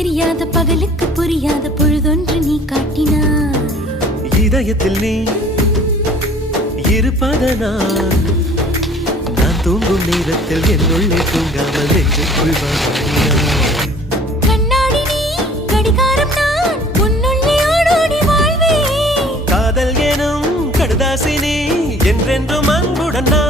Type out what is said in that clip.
தெரியாத பகலுக்கு புரியாத பொழுதொன்று நீ காட்டினாய். இதயத்தில் நீ இருப்பதனால் நான் தூங்கும் நேரத்தில் என்னுள்ளே தூங்காமல் நெஞ்சுக்குள் வாழ்கிறாய். கண்ணாடி நீ கடிகாரம் நான் உன்னுள்ளே ஓடோடி வாழ்வே. காதல் எனும் கடுதாசி நீ என்றென்றும் அன்புடன் நான்